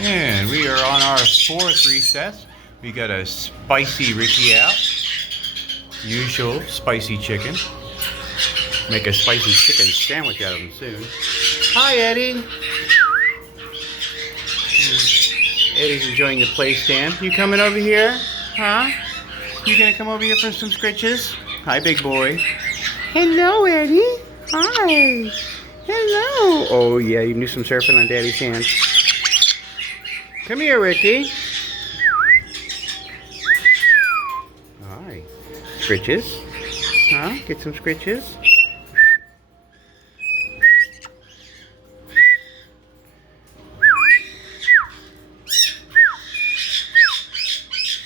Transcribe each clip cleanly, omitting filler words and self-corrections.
And we are on our fourth recess. We got a spicy Ricky out. Usual spicy chicken. Make a spicy chicken sandwich out of him soon. Hi, Eddie. Eddie's enjoying the play stand. You coming over here? Huh? You gonna come over here for some scritches? Hi, big boy. Hello, Eddie. Hi. Hello. Oh, yeah, you can do some surfing on Daddy's hands. Come here, Ricky. Hi. Scritches? Huh? Get some scritches?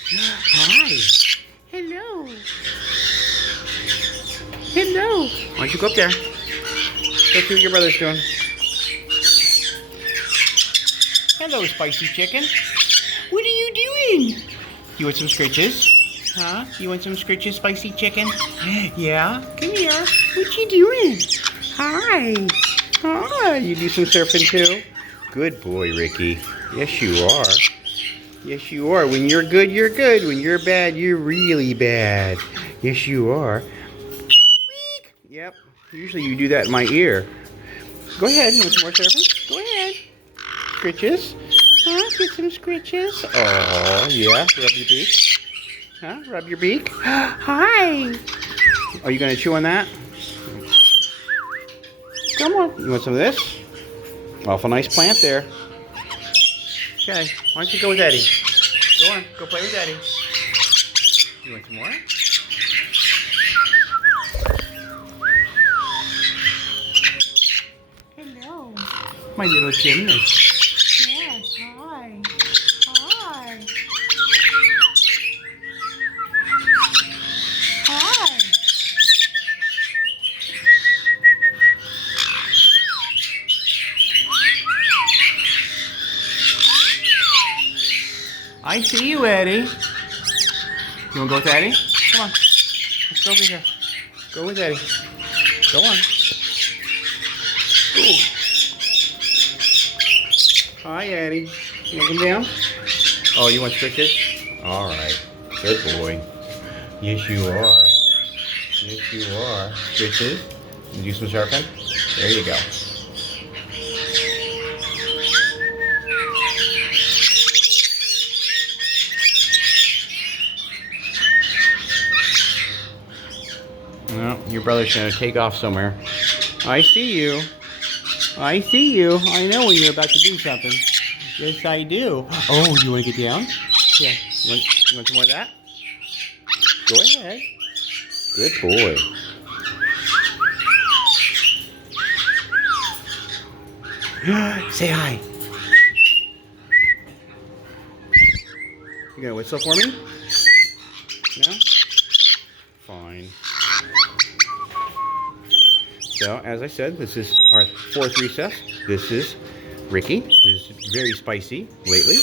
Hi. Hello. Hello. Why don't you go up there? Go see what your brother's doing. Hello, spicy chicken. What are you doing? You want some scritches? Huh? You want some scritches, spicy chicken? Yeah? Come here. What you doing? Hi. Hi. You do some surfing too? Good boy, Ricky. Yes, you are. Yes, you are. When you're good, you're good. When you're bad, you're really bad. Yes, you are. Squeak. Yep. Usually you do that in my ear. Go ahead. You want some more surfing? Go ahead. Scritches? Huh? Get some scritches. Oh, yeah. Rub your beak. Huh? Rub your beak. Hi. Are you going to chew on that? Come on. You want some of this? Awful nice plant there. Okay. Why don't you go with Eddie? Go on. Go play with Eddie. You want some more? Hello. My little gymnast. Yes, hi. Hi. Hi. I see you, Eddie. You want to go with Eddie? Come on. Let's go over here. Go with Eddie. Go on. Ooh. Hi, Eddie. You want to come down? Oh, you want scritches? All right. Good boy. Yes, you are. Yes, you are. Scritches. You do some surfing? There you go. Well, your brother's going to take off somewhere. I see you. I see you. I know when you're about to do something. Yes, I do. Oh, you want to get down? Yeah. You want some more of that? Go ahead. Good boy. Say hi. You going to whistle for me? No? Fine. So, as I said, this is our fourth recess. This is Ricky, who's very spicy lately.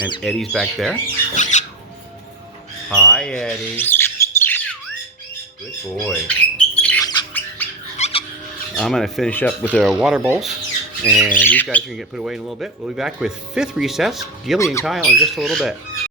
And Eddie's back there. Hi, Eddie. Good boy. I'm going to finish up with our water bowls. And these guys are going to get put away in a little bit. We'll be back with fifth recess, Gilly and Kyle, in just a little bit.